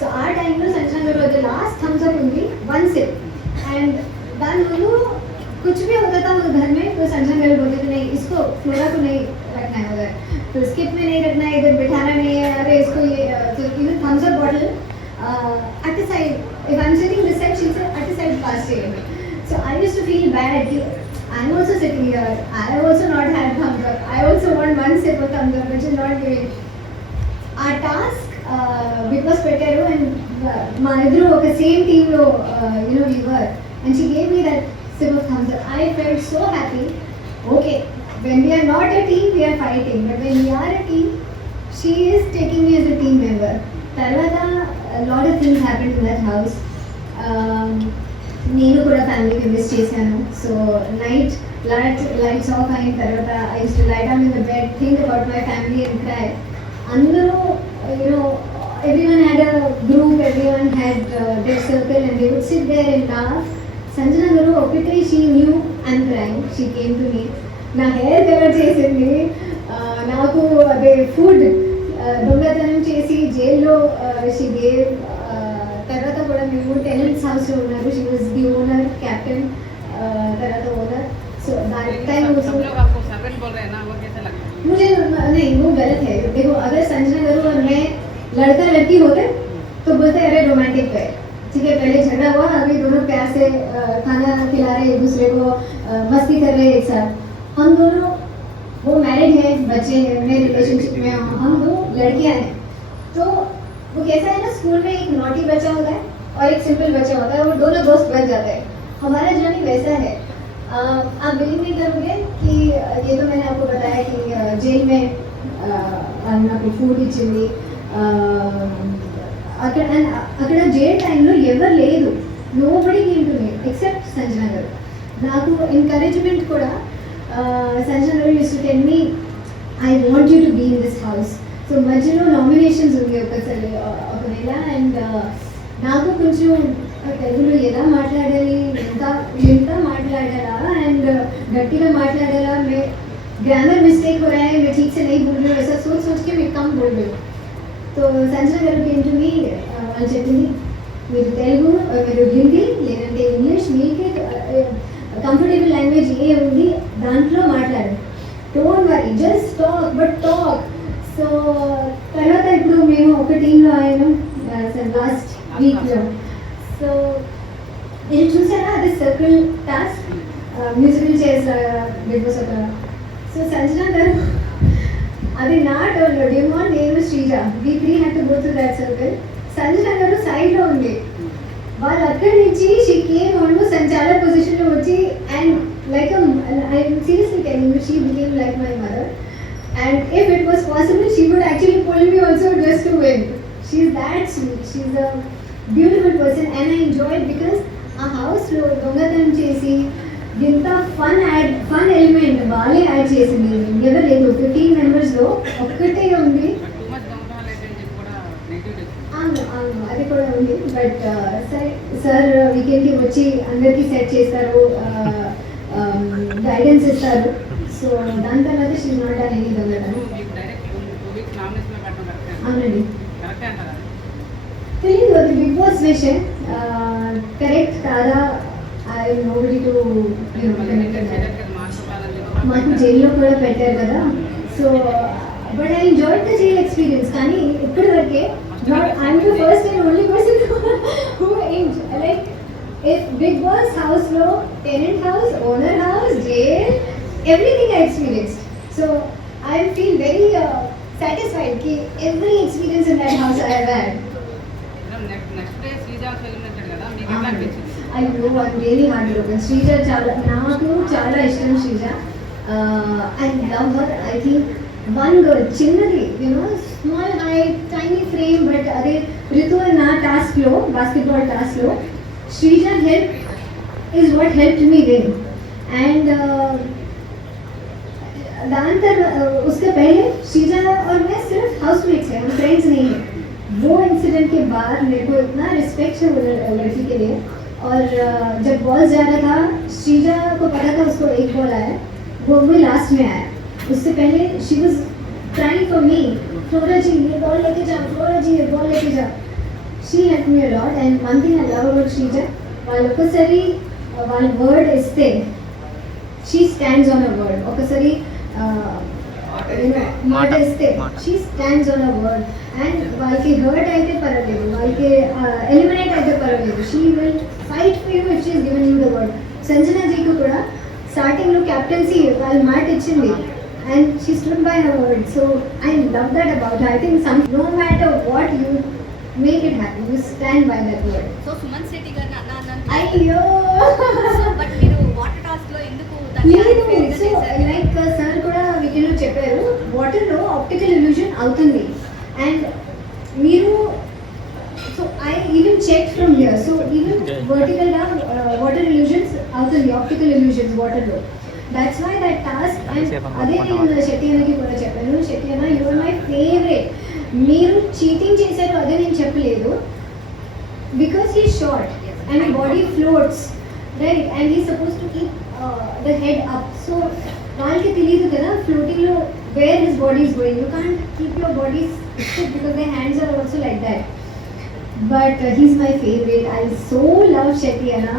సో ఆ టైంలో సంచలన గారు అది లాస్ట్ థమ్స్ अप ఉంది, वन सिप एंड దాని ముందు कुछ भी होता था उस घर में तो संजय घर बोलते थे नहीं इसको फ्लोरा को नहीं रखना है उधर, तो स्किप में नहीं रखना है, इधर बिठाना नहीं है, अरे इसको ये तो even Thums Up bottle at the side, if I'm sitting this side she'll say at the side past here. So I used to feel bad, I'm also sitting here, I also not had thumbs up, I also want one sip of thumbs up which is not giving. Our task because పెట్టారు and మా ఇద్దరు ఒక సేమ్ టీంలో we were, and she gave me that sip of thumbs up. I felt so happy. Okay, when we are not a team we are fighting, but when we are a team she is taking me as a team member. తర్వాత a lot of things happened in that house. నేను కూడా ఫ్యామిలీకి మిస్ చేశాను. So lights off అయిన తర్వాత I use to lie down in the bed, think about my family and cry. అందరూ everyone had a group, everyone had their circle and they would sit there and laugh. Sanjana garu okate, she knew I'm crying, she came to me, na hair color chesindi, naaku ade food దొంగతనం చేసి జైల్లో she gave. తర్వాత కూడా మేము టెనెంట్స్ హౌస్లో ఉన్నారు, she was the owner, captain, తర్వాత owner. So that time also मुझे नहीं वो गलत है. देखो अगर संजना गारू और मैं लड़का लड़की होते तो बोलते अरे रोमांटिक है, ठीक है, पहले झगड़ा हुआ अभी दोनों प्यार से खाना खिला रहे एक दूसरे को, मस्ती कर रहे एक साथ. हम दोनों वो मैरिड है, बच्चे हैं, मैं रिलेशनशिप में हूँ, हम दो लड़कियाँ हैं. तो वो कैसा है ना, स्कूल में एक नॉटी बच्चा होता है और एक सिंपल बच्चा होता है, वो दोनों दोस्त बन जाते हैं. हमारा जर्नी वैसा है. आप बिलीव नहीं करोगे कि ये तो मैंने आपको बताया कि जेल में నాకు ఫుడ్ ఇచ్చింది. అక్కడ జైల్ టైంలో ఎవరు లేదు, nobody came to me except Sanjana garu. నాకు ఎంకరేజ్మెంట్ కూడా Sanjana garu used to tell me I want you to be in this house. So మధ్యలో నామినేషన్స్ ఉంది ఒకసారి ఒక నెల, అండ్ నాకు కొంచెం తెలుగులో ఎలా మాట్లాడాలి, ఎంత మాట్లాడాలా అండ్ గట్టిగా మాట్లాడాలా, मैं ग्रामर मिस्टेक हो रहा है, मैं ठीक से नहीं बोल रही हूँ, ऐसा सोच के मैं कम बोल रही हूँ. तो संजना గారు కేమ్ టు మీ, వాళ్ళు చెప్పింది మీరు తెలుగు మీరు హిందీ లేదంటే ఇంగ్లీష్, మీకు కంఫర్టబుల్ లాంగ్వేజ్ ఏ ఉంది దాంట్లో మాట్లాడండి, don't worry, just talk but talk. So తర్వాత ఇప్పుడు మేము ఒక టీంలో అయ్యాము లాస్ట్ వీక్లో. సో నేను చూసారా అది circle task, musical chairs Bigg Boss ఒక. సో సంజన గారు అది నా టర్న్లో డిమాండ్, నేను Sreeja, we three had to go to that circle. Sanjana garu సైడ్లో ఉంది, వాళ్ళు అక్కడి నుంచి షీ కేమ్ ఆల్మోస్ట్ సంచాలక పొజిషన్లో వచ్చి and like I seriously telling you, she became like my mother. And if it was possible, she would actually pull me also just to win. She's that sweet. She's a beautiful person, and I enjoy it because a house lo dongatanam chesi inta fun element vaale add chesindi. Ever ledu 15 members lo okkate undi. అది కూడా ఉంది. But sir వీకెండ్కి వచ్చి అందరికీ సెట్ చేస్తారు, గైడెన్స్ ఇస్తారు. సో దాని తర్వాత షీ నాట్ డన్ ఎనీ దొంగతనం. అవునండి, తెలియదు అది బిగ్ బాస్ విషయం కరెక్ట్ కాదా, ఐ నోబడీ టు మాకు జైల్లో కూడా పెట్టారు కదా. So but I enjoyed the jail experience. కానీ ఇప్పటి వరకే I'm the first and only person who like if Big Boss house lo, tenant house, owner house, jail, everything I experienced. So I feel very satisfied ki every experience in that house I have had. Next day Srija eliminated kada, meeku etla anpinchindi? I know, I'm really heartbroken. Srija naaku chaala ishtam Srija. I love her. I think one girl chinnadi, small height, tiny frame, but ade Ritu na task lo, basketball task lo, Shrija help is what helped me win. And उसके पहले श्रीजा और मैं सिर्फ हाउसमेट्स हैं, हम फ्रेंड्स नहीं हैं. वो इंसिडेंट के बाद मेरे को इतना रिस्पेक्ट है वो लड़की के लिए. और जब बॉल जा रहा था, श्रीजा को पता था उसको एक बॉल आया, वो लास्ट में आया. उससे पहले she was trying for me, Flora ji ये बॉल लेके जाओ, फ्लोरा जी ये बॉल लेके जाओ. షీ హెల్ప్ మీ అలాట్. And one thing I love about Sreeja, వాళ్ళు ఒక్కసారి వాళ్ళ వర్డ్ ఇస్తే she stands on a word. ఒకసారి మాట ఇస్తే she stands on a word. And వాళ్ళకి హర్ట్ అయితే పర్వాలేదు, వాళ్ళకి ఎలిమినేట్ అయితే పర్వాలేదు, she will fight for you if she is given you the word. సంజనాజీకి కూడా స్టార్టింగ్లో క్యాప్టెన్సీ వాళ్ళ మాట ఇచ్చింది and she stood by her word. So I love that about her. I think no matter what, you make it happen, you stand by that word. So Suman శెట్టి గారు అయ్యో బట్ మీరు water task లో ఎందుకు లేదు. సో లైక్ సార్ కూడా వీటిలో చెప్పారు, వాటర్లో ఆప్టికల్ ఇల్యూషన్ అవుతుంది. అండ్ మీరు so I even check from here, so even వర్టికల్గా వాటర్ ఇల్యూషన్స్ అవుతుంది, ఆప్టికల్ ఇల్యూషన్స్ వాటర్లో. That's why that task. And అదే నేను శెట్టి అన్నకి కూడా చెప్పాను, శెట్టి అన్న యు ఆర్ మై ఫేవరెట్. మీరు చీటింగ్ చేశారు అదే నేను చెప్పలేదు, because he short and body floats right and he suppose to keep the head up. So వాళ్ళకి తెలియదు కదా ఫ్లోటింగ్లో where his body is going. You can't keep your body stiff because the hands are also like that. But he's my favourite. I so love Shetty అన్న.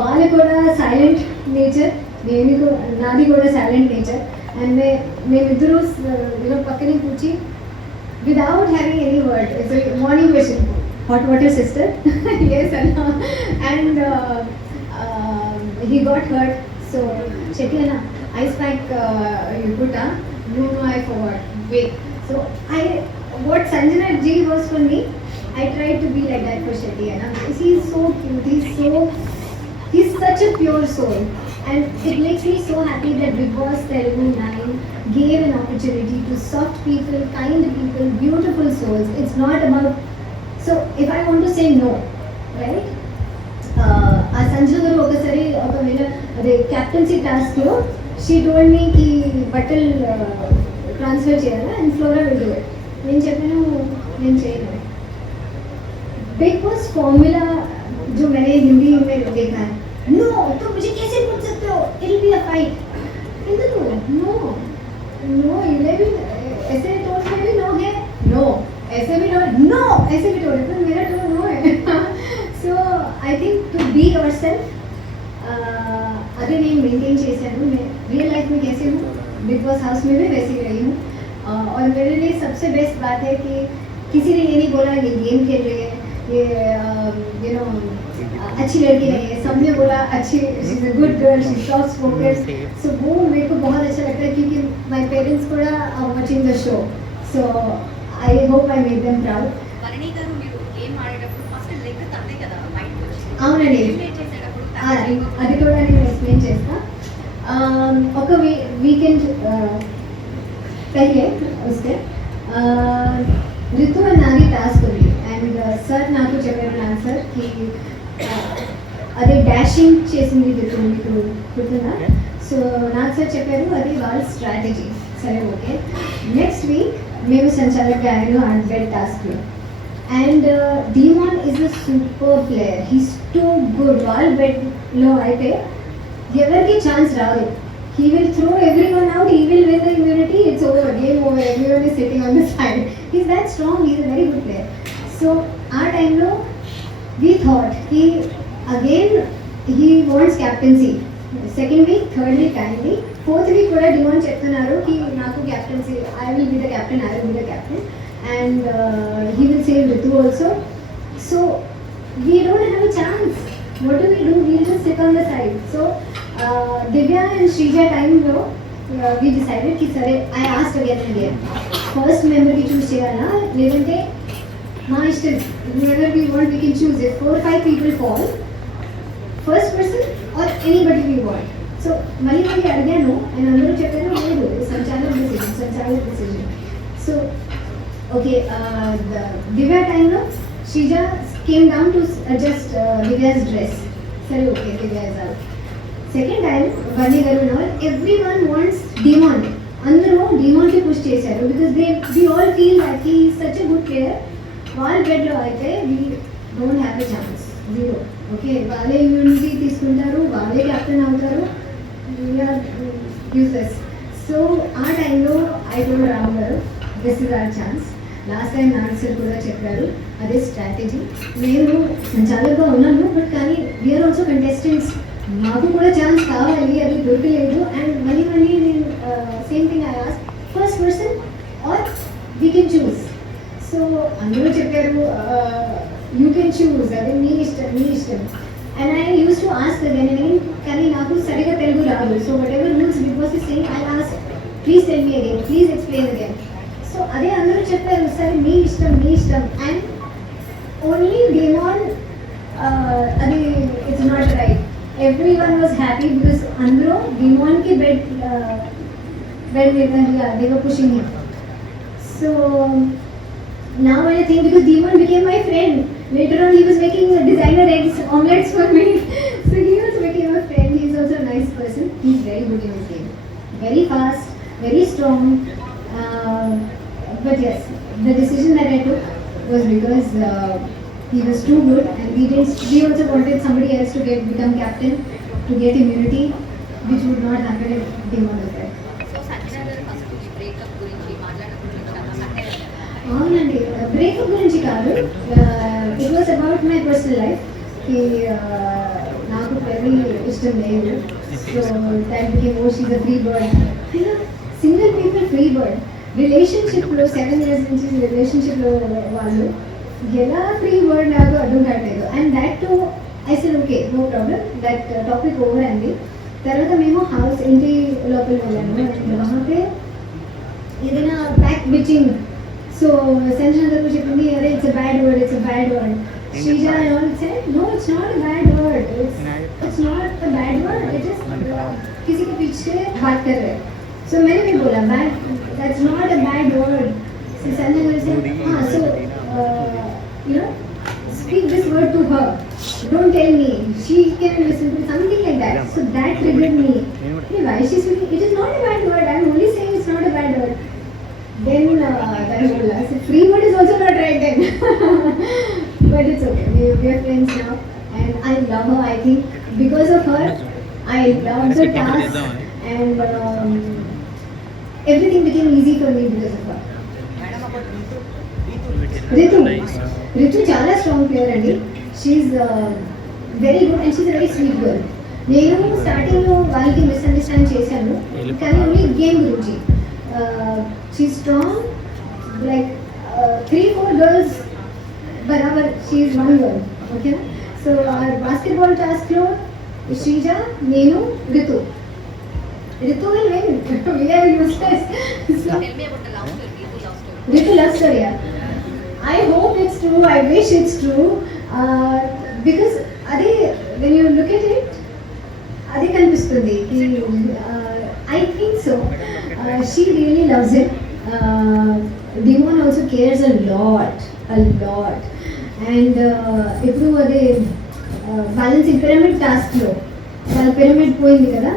వాళ్ళు కూడా silent nature, నాది కూడా silent nature. And మేమిద్దరూ పక్కనే కూర్చి without having any word, it's morning question, hot water sister yes అన్న. And he got hurt. So Shetty అన్న ice pack you put no I forgot wait. So what Sanjana Ji was for me, I tried to be like that for Shetty Anna because he is so cute, he's such a pure soul. And it makes me so happy that Bigg Boss Telugu 9 gave an opportunity to soft people, kind people, beautiful souls. It's not about, so if I want to say no, right? ఆ సంజన గారు ఒకసారి ఒకవేళ అదే క్యాప్టెన్సీ టాస్క్లో she told me కి బట్టలు ట్రాన్స్ఫర్ చేయాలా and flora will do it. నేను చెప్పాను నేను చేయను. बिग बॉस फॉर्मूला जो मैंने हिंदी में देखा है, नो तो मुझे कैसे पूछ सकते हो, it will be a fight. Indu no no ये भी ऐसे टोन में भी नो है, नो ऐसे भी नो ऐसे भी टोन है, मेरा टोन नो है. So I think to be yourself. अगर मैं मेंटेन చేశాను, मैं रियल लाइफ में कैसे हूँ बिग बॉस हाउस में भी वैसे ही रही हूँ. और मेरे लिए सबसे बेस्ट बात है कि किसी ने ये नहीं बोला ये गेम खेल रही है, ये यू नो अच्छी लड़की नहीं है. सबने बोला अच्छी, she is a good girl, she soft spoken. So वो मेरे को बहुत अच्छा लगता है क्योंकि माय पेरेंट्स ಕೂಡ watching the show. So I hope I make them proud. Varani గారు మీరు గేమ్ ఆడేటప్పుడు ఫస్ట్ లెగ్ తందే కదా బయటకు వచ్చి అవునండి, చేసేటప్పుడు అది కూడా నేను ఎక్స్ప్లెయిన్ చేస్తా. ఒక వీకెండ్ पहले उसके ऋतु नादी टास्क ఉంది. అండ్ సార్ నాకు చెప్పారు ఆన్సర్ కి అదే డాషింగ్ చేసింది ఋతు, మీకు గుర్తుందా? సో నాకు సార్ చెప్పారు అది వాళ్ళ స్ట్రాటజీ. సరే ఓకే. నెక్స్ట్ వీక్ మేము సంచాలక్ గాయను అన్బెడ్ టాస్క్లో. And demon is a super player, he's too good. వాళ్ళ బెడ్లో అయితే ఎవరికి ఛాన్స్ రాదు. He will throw everyone out, he will win the immunity, it's over, game over, everyone is sitting on the side. He's that strong, he's a very good player. So our time no, we thought he wants captaincy. Second week, third week kindly, fourth week kuda demand cheptunnaru ki naku captaincy, I will be the captain, and he will save Ritu also. So we don't have a chance. What do? We just sit on the side. So Divya and Shrija time lo we decided ki sare, I asked again and again, first member ki choose cheyala ledante ma ishtam, whoever we want we can choose. If 4 or 5 people fall, first person or anybody we want. So mali adiyanu and andaru chepparu ledu, sanchalik decision. So okay, the Divya time lo Shrija came down to adjust Divya's dress. Sorry, okay, Divya is out. Second time, Vani Garu and all, everyone wants Demon. Andaru Demon ki push chesaru because we all feel that he is such a good player. While bed lo aithe we don't have a chance, zero. Okay, vaale immunity తీసుకుంటారు, vaale captain అవుతారు, we are useless. So our time lo I told Ram Garu, this is our chance. Last time answer కూడా చెప్పారు, అదే స్ట్రాటజీ. నేను సంచాలకుగా ఉన్నాను, బట్ కానీ we are also contestants, మాకు కూడా ఛాన్స్ కావాలి, అది దొరకలేదు. అండ్ మళ్ళీ నేను same thing I ask, first person are we can choose. So అందరూ చెప్పారు యూ కెన్ చూస్, అదే మీ ఇష్టం. And I used to ask again and again, కానీ నాకు సరిగా తెలుగు రాదు. So whatever rules Bigg Boss is saying, I ask please tell me again, please explain again. So అదే అందరూ చెప్పారు, సరే మీ ఇష్టం. అండ్ ఓన్లీ డెమాన్ అది it's not right. Everyone was happy because అందరూ డెమాన్కి bad they were pushing him. So now when I think, because Demon became my friend, later on he was making designer eggs omelets for me. So he also became a friend. He is also a nice person. He is very good in his game, very fast, very strong. But yes, the decision that I took was because he was too good, and we also wanted somebody else to become captain to get immunity, which would not happen if Demon was there. So Sanjana గారు first breakup గురించి మాట్లాడడం చాలా సహాయం. అవునండి, breakup గురించి కాదు, it was about my personal life. నాకు పెళ్లి ఇష్టం లేదు. So that became oh she's a free bird. Single people free bird. రిలేషన్షిప్లో 7 years నుంచి రిలేషన్షిప్లో వాళ్ళు ఎలా ఫ్రీ బర్డ్ నాకు అర్థం కావట్లేదు. And that to I said okay, no problem, that topic over అండి. తర్వాత మేము హౌస్ ఇంటి లోపల వెళ్ళాము. వహాపే ఏదైనా బ్యాక్ బిచింగ్. సో సంజన గారు చెప్పింది, అరే it's a bad word. Shrija and all said, no, it's not a bad word. It's not a bad word. It is किसी के पीछे बात कर रहे. So मैंने भी बोला, bad, that's not a bad word. So Sanjay गाరు said, हाँ, so you know, speak this word to her. Don't tell me. She can listen to something like that. So that triggered me. Hey, why is she speaking? It is not a bad word. I'm only saying it's not a bad word. Then I said, free word is also not right then. But it's okay. We are friends now, and I love her. I think because of her, I loved the task, and everything became easy for me because of her. Madam about Ritu చాలా strong player అండి. She's very good and she's a very sweet girl. నేను స్టార్టింగ్లో వాళ్ళకి మిస్అండర్స్టాండ్ చేశాను, కానీ only game గురించి. She's strong, like 3-4 girls barabar, she is one girl, okay. So our basketball task lo Shrija, Nenu, Ritu will win. We are useless. So tell me about the love story. Ritu love story, yeah. I hope it's true, I wish it's true, because ade when you look at it, ade kanipistundi. I think so. She really loves it. Demon also cares a lot. And ఇప్పుడు అదే balancing pyramid టాస్క్లో వాళ్ళ pyramid పోయింది కదా.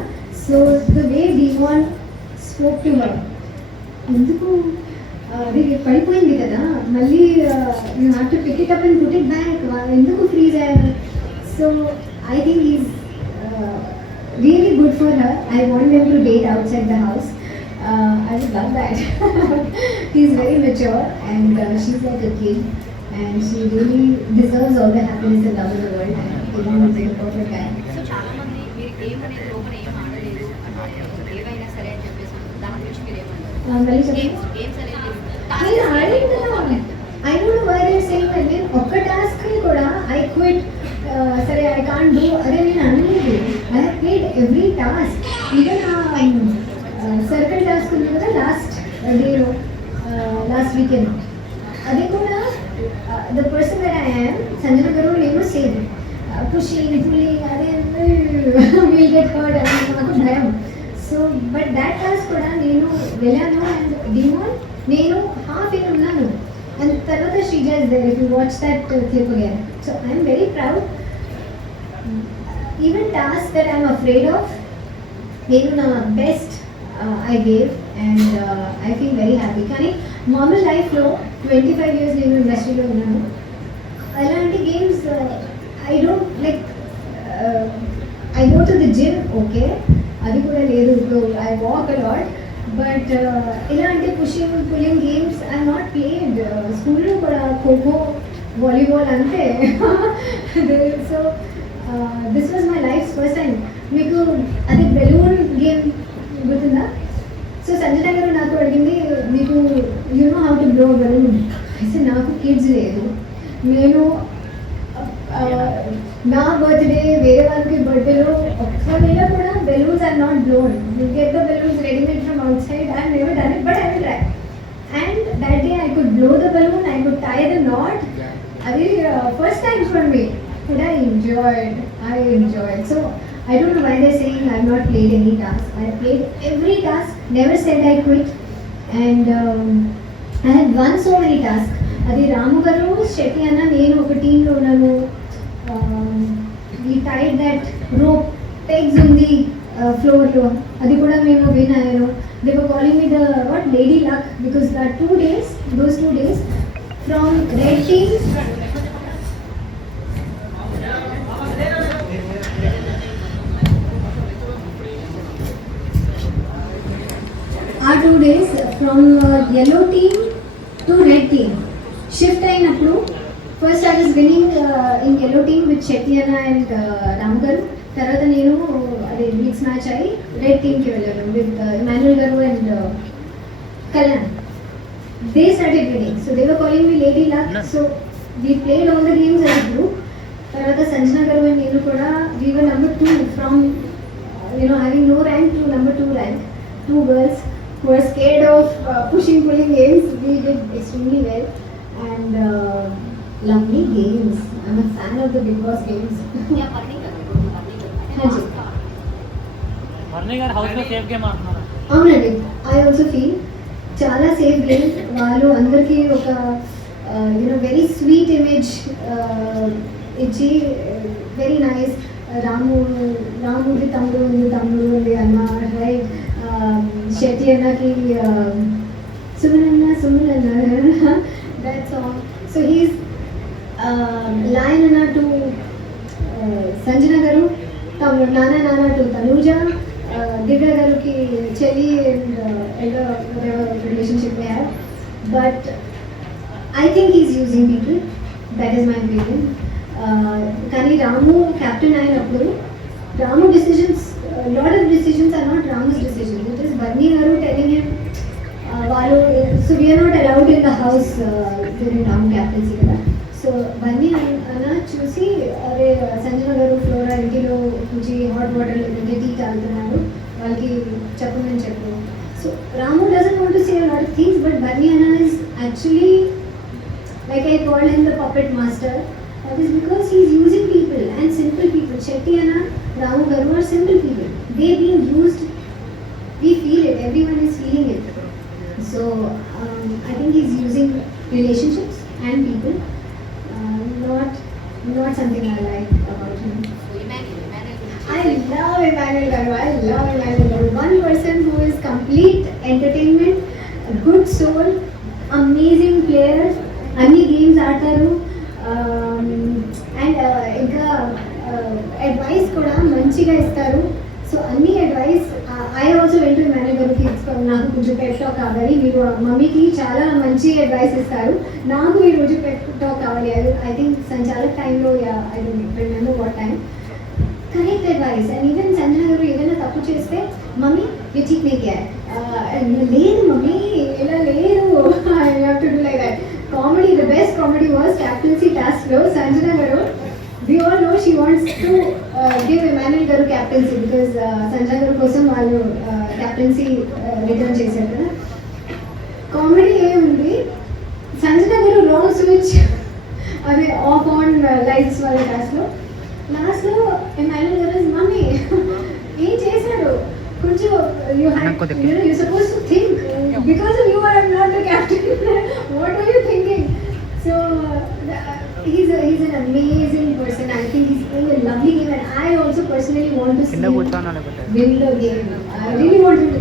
So the way Demon spoke to her, ఎందుకు అది పడిపోయింది కదా, మళ్ళీ you have to pick it up and put it back, ఎందుకు ఫ్రీజ్ అయ్యారు. So I think is really good for her. I want them to date outside the house. I would love that. He's very mature and she's like a kid, and she really deserves all the happiness and love in the world, and Demon is a perfect guy. So చాలా మంది మీరు గేమ్ అనేది లోపల ఏం ఆడలేదు అన్నారు, ఏవైనా సరే అని చెప్పేసి దాని గురించి మీరు ఏమన్నారు? మళ్ళీ చెప్పండి. గేమ్స్ అనేది నేను ఆడింది కదా. I don't know why they're saying that. నేను ఒక్క టాస్క్ని కూడా I quit, సరే I can't do, అదే నేను అనలేదు. I have played every task. Even circle task ఉంది కదా లాస్ట్ డేలో, లాస్ట్ వీకెండ్, అది కూడా the person that I am, Sanjana గారు నేను సేమ్ పుషింగ్ పుల్లింగ్, అదే వీల్ గెట్ హర్ట్ అని నాకు భయం. సో బట్ దాట్ టాస్క్ కూడా నేను వెళ్ళాను, అండ్ డిమాన్ నేను హాఫ్ ఇన్ ఉన్నాను, అండ్ తర్వాత Sreeja is there. If you watch that clip again. So I'm very proud. Even task that I'm afraid of, నేను నా best I gave, and I feel very happy. కానీ నార్మల్ లైఫ్లో 25 years నేను ఇండస్ట్రీలో ఉన్నాను. అలాంటి games I don't like. I go to the gym, okay, అది కూడా లేదు. ఇప్పుడు ఐ వాక్ అలాట్, బట్ ఇలాంటి pushing pulling games I have not played. School kuda kho volleyball ante. So this was my life's first time. Meeku adi balloon game gurtunda. So Sanjana garu naaku adigindi meeku you know how to blow a balloon. I said naaku kids ledu. Nenu నా birthday వేరే వాళ్ళకి బర్త్డేలో ఒక్కవేళ కూడా balloons are not blown. You get the balloons readymade from outside. I have never done it but I will try. And that day I could blow the balloon, I could tie the knot. అది first time for me. But I enjoyed. So I don't know why they're saying I have not played any task. I have played every task, never said I quit. And I had won so many tasks. అది రాము గారు శెట్టి అన్న నేను ఒక టీంలో ఉన్నాను. We tied that rope pegs ఉంది ఫ్లోర్లో, అది కూడా మేము విన్ అయ్యాను. They were calling me the what lady luck because that 2 days, those 2 days from red team ఆ 2 days from yellow team to red team shift అయినప్పుడు first I was winnowing in yellow team with Shetty Anna and Ram గారు. తర్వాత నేను అదే mix match అయ్యి రెడ్ టీమ్కి వెళ్ళాను with Emmanuel గారు అండ్ Kalyan. They started winnowing, so they were calling me lady luck. So we played all the games as group. తర్వాత సంజన గారు అండ్ నేను కూడా we were number 2 from having no rank to number 2 rank. 2 girls who were scared of pulling games. We did extremely well and lovely games. I'm a fan of the Big Boss games. వర్ణి గారు హౌస్ లో safe game ఆడుతున్నారు. అవునండి, I also feel చాలా safe game. వాళ్ళు అందరికీ ఒక very sweet image ఇచ్చి వెరీ నైస్. రాముడి తమ్ముడు ఉంది అన్న, రైట్. శెట్టి అన్నకి Suman that song. So he's Lion Anna to Sanjana garu, Nana to Tanuja, Divya garu ki Chelli and elder whatever relationship they have. But I think he's using people. That is my opinion. Kani Ramu captain ayinappudu Ramu decisions, a lot of decisions are not Ramu's decisions. It is Barney garu telling him వాళ్ళు. So we're not allowed in the house during Ram captaincy కదా. So Bunny అన్న చూసి అరే సంజన గారు ఫ్లోరా ఇంటిలో కొంచెం hot water లేదంటే టీ తాగుతున్నారు, వాళ్ళకి చెప్పమని చెప్పు. So Ramu doesn't want to say a lot of things, but Bunny అన్న is actually like I call him the puppet master. That is because he is using people and simple people. Shetty అన్న, రాము గారు are simple people. They being used, we feel it, everyone is feeling it. So I think he's using relationships and people, not something I like about him. I love Emmanuel Garu. One person who is complete entertainment, a good soul, amazing player, అన్ని గేమ్స్ ఆడతారు. అండ్ ఇంకా అడ్వైస్ కూడా మంచిగా ఇస్తారు. సో అన్ని advice I also వెంట మేనేజ్ గారికి నాకు కొంచెం పెట్ టాక్ కావాలి, మీరు మమ్మీకి చాలా మంచి అడ్వైస్ ఇస్తారు, నాకు ఈ రోజు పెట్ టాక్ కావాలి. ఐ థింక్ సంచాలక్ టైంలో I don't remember what time, correct advice. And even Sanjana గారు ఏదైనా తప్పు చేస్తే మమ్మీ యూ ఠీక్ నే కియా, లేదు మమ్మీ ఇలా లేదు, I have to do like that. Comedy, the best comedy was captaincy టాస్క్లో సంజన గారు, we all know she wants to give Emmanuel garu captaincy because Sanjay garu kosam vallu captaincy return chesaru kada. Comedy ఏముంది, సంజన గారు wrong switch అదే of on lights వాళ్ళ లాస్ట్లో Emmanuel garu mummy ఏం చేశాడు కొంచెం you supposed to think because of you I am not the captain. What are you thinking? So he's an amazing person. I think he's playing a lovely game and I also personally want to see him win the game. I really want him to